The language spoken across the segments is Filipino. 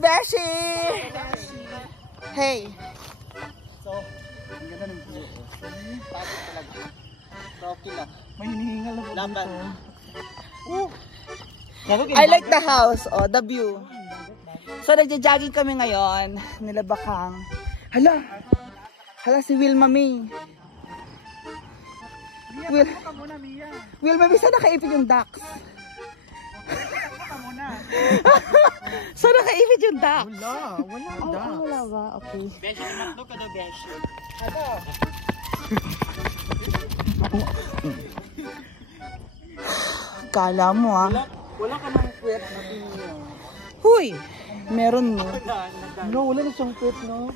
Beshi! Hey! So, ang ganda ng view. Tapos talaga. Rocky lang. May hinihingal na po dito. I like the house, oh, the view. So, nagja-jogging kami ngayon. Nilabakang. Hala! Hala si Wilma May. Wilma May, saan nakaipid yung ducks? Saan nakaipid yung ducks? Wala ducks. Wala ba? Okay. Beshi, namatlo ka daw, Beshi. Kala mo Wala ka nang kwet na tingin. Huy! Meron no. No, wala na siyang kwet, no?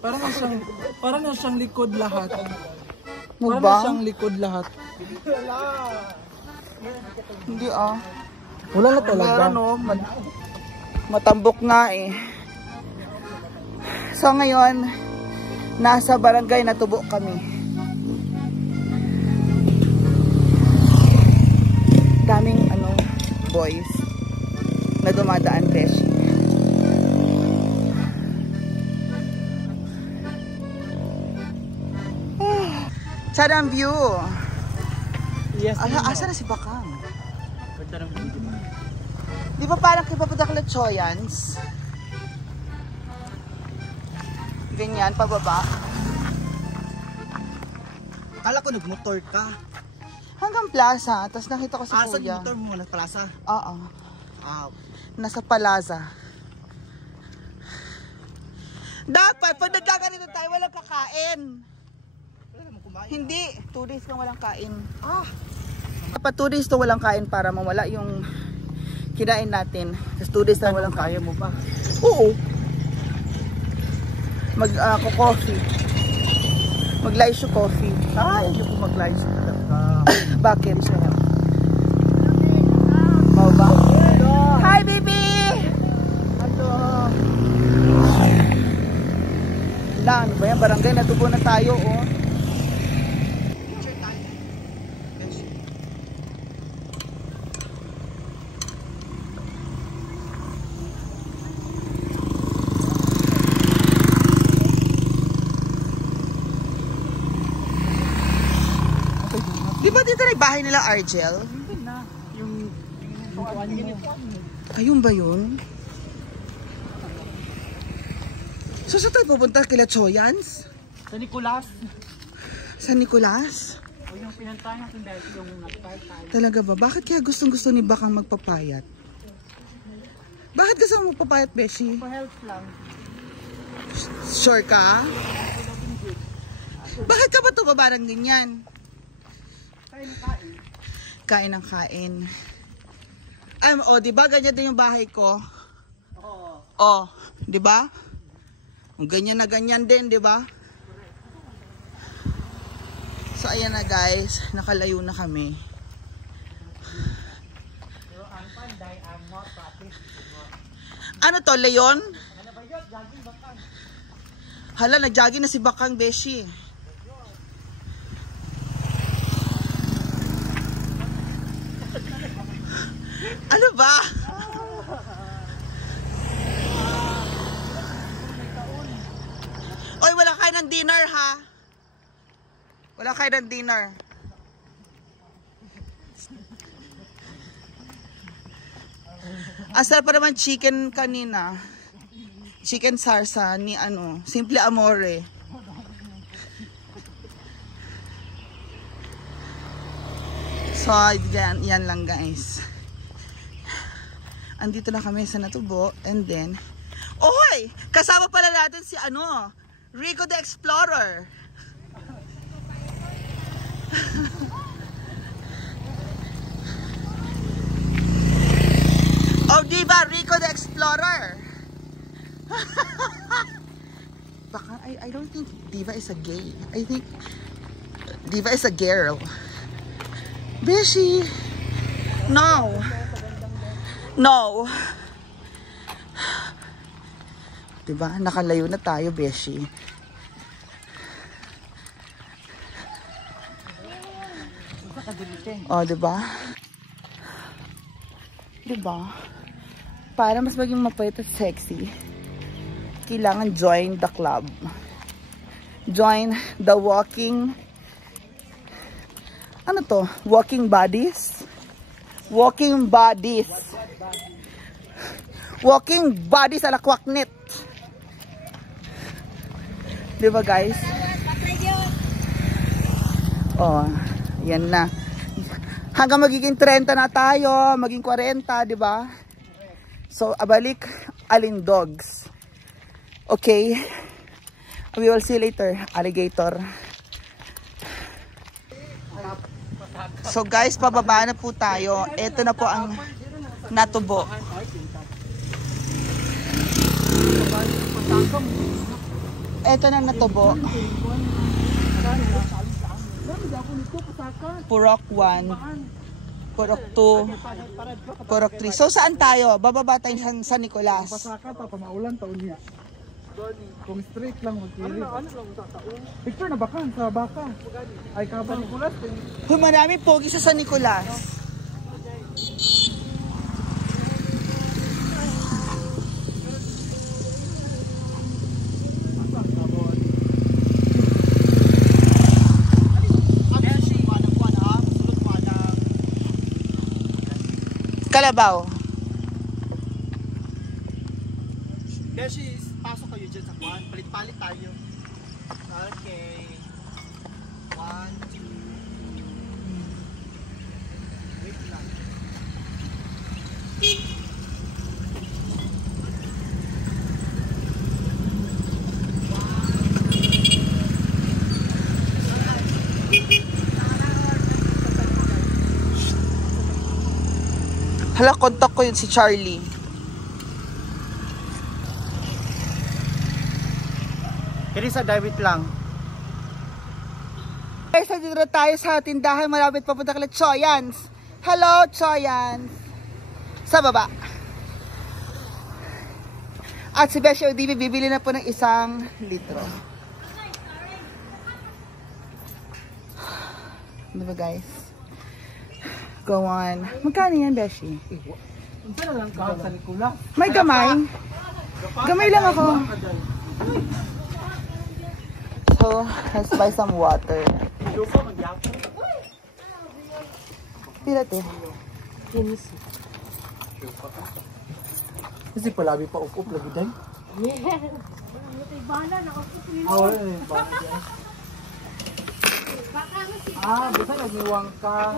Parang na siyang likod lahat. Parang na siyang likod lahat. Hindi Wala na talaga. Meron no. Matambok nga eh. So ngayon, nasa barangay na Tubo kami. Daming boys na dumadaan, Beshi. Sana ang view. Yes. Asa na si Bakang? Di ba parang kay Papadakla Choyans? Ganyan, pababa. Kala ko nagmotor ka. Hanggang plaza, tapos nakita ko si Asa Kuya. motor mo na plaza? Oo. Nasa Palaza. Dapat, pag nagkaganito tayo, walang kakain. Hindi, 2 days kang walang kain. Dapat 2 days to walang kain para mawala yung kinain natin. Tapos 2 days na walang kain. Kaya mo pa? Oo. Mag-coffee. Mag-laisyo coffee. Hindi ko mag-live sa talaga. Bakit siya? Mau ba? Hi, baby! Hello! Ano ba yan? Barangay na Tubo na tayo, oh. Di ba dito na yung bahay nila, Argel? Hindi na. Yung Ayun ba yun? So, saan tayo pupunta? Kila Choyans? Sa Nicolas. San Nicolas? O yung pinantahan natin dahil yung nagpahit tayo. Talaga ba? Bakit kaya gustong-gusto ni Bakang magpapayat? Bakit gusto mo magpapayat, Beshi? For health lang. Sure ka? Bakit ka ba ito babarang ganyan? Kain ng kain. Kain ng kain. Diba ganyan din yung bahay ko? Oo. Diba? Ganyan na ganyan din, diba? So ayan na guys, nakalayo na kami. Pero ang panday, ang more practice. Ano to, Leon? Hala, nag-jogging na si Bakang, Beshi. Ano ba? Oy, wala kayo ng dinner ha? Wala kayo ng dinner. Asal pa naman chicken kanina. Chicken sarsa ni Simple Amore. So, yan lang guys. Andito na kami sa Natubo and then oy! Kasama pala natin si Rico the Explorer. Oh, diba? Rico the Explorer. Baka, I don't think Diva is a gay. I think Diva is a girl. Beshi. No. No. Diba? Nakalayo na tayo, Beshi. Oh, diba? Diba? para mas maging mapait at sexy, kailangan join the club. Join the walking, ano to? Walking bodies? Walking bodies. Walking bodies ala kwaknet. Diba guys? Oh, yan na. Hanggang magiging 30 na tayo, maging 40, di ba? So, abalik, alindogs. Okay. We will see you later, alligator. So guys, pababa na po tayo. Ito na po ang natubo. Ito na natubo. Purok 1, Purok 2, Purok 3. So saan tayo? Bababa tayo sa San Nicolas. Pasaka pa, pamaulan taon niya. Kung straight lang magkili. Picture na baka sa baka. Ay kabang Nicolas. Marami pogi sa San Nicolas. Kalabaw. Beshi, pasok kayo dyan sa kwan. Palit-palit tayo. Okay. 1, 2. Wait lang. Hala, kontak ko yun si Charlie. Kaya sa David lang. Guys, dito na tayo sa tindahan malapit papunta kay Choyans. Hello, Choyans. Sa baba. At si Beshi ODB bibili na po ng 1 litro. Diba guys? Go on. Magkano yan, Beshi? Saan na lang ka sa Nicolas? May gamay. Gamay lang ako. So, let's buy some water. Pila te? Kasi palabi pa ukup lagi day. Bisa nagniwang ka.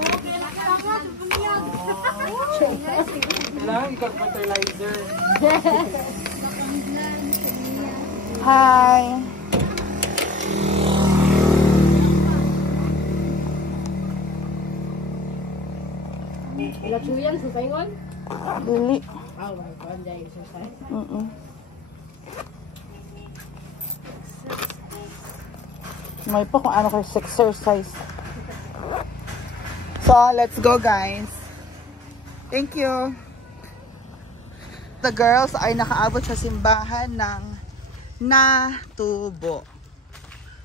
Kailangan ikaw fertilizer. Hi. Wala chuyan sa saingon? Dili. Ah, wala ko anjay exercise. May pa kung ano kayo exercise. So, let's go guys. Thank you. The girls ay nakaabot sa simbahan ng Natubo.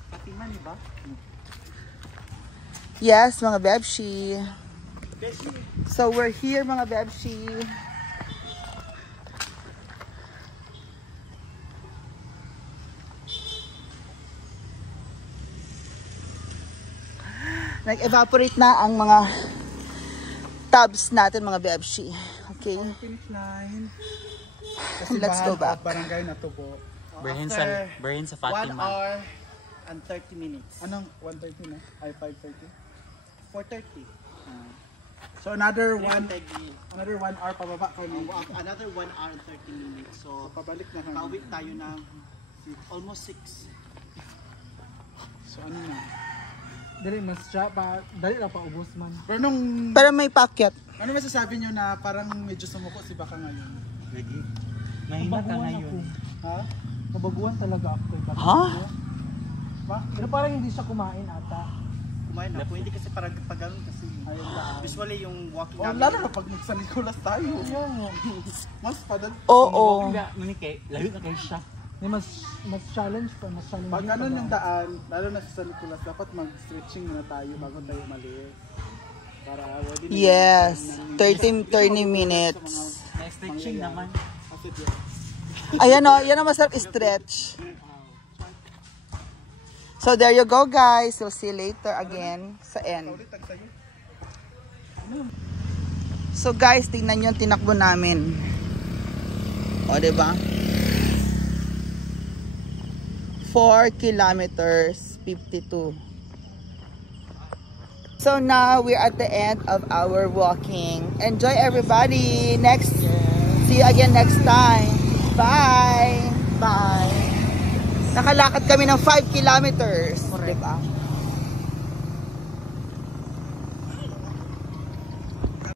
Patiman, ba? Yes, mga bebshi. So, we're here mga bebshi. Nag-evaporate na ang mga tubs natin mga bebshi. Okay? Finish line. Let's go back. Barangay Natubo. Berhin sa 1 Fatima. hour and 30 minutes. Anong 1:30 na? Ay 5:30? 4:30. So another 1 hour pababa kami. Another 1 hour and 30 minutes. So, Pabalik na kami. pauwi tayo ng almost 6. So ano na? Dali mas siya pa, dali na pa ubos man. Pero nung Pero may packet. ano masasabi niyo na parang medyo sumuko si Baka ngayon? Lagi. Mahina ka ngayon. Ha? Mabaguan talaga ako kay Baka. Ha? Ba? Pero parang hindi siya kumain ata. Kumain na. Kung hindi kasi parang pag ganun kasi Ayun lang. usually yung walking Oh, lalo na pag sa Nicolas tayo. Mas padal. Oo. Manike, layo na kayo siya. Mas challenge pa, mas challenge. Pag ano yung daan, lalo na sa San Nicolas, dapat mag-stretching muna tayo bago tayo umalis. Para ready na Yes. 30 minutes. Na-stretching naman. After that. Ayan o, yan ang masarap stretch. So there you go guys. We'll see you later again sa end. So guys, tingnan nyo yung tinakbo namin. O, diba? 4 kilometers, 52. So now we're at the end of our walking. Enjoy everybody. See you again next time. Bye. Bye. Nakalakad kami ng 5 kilometers. Diba?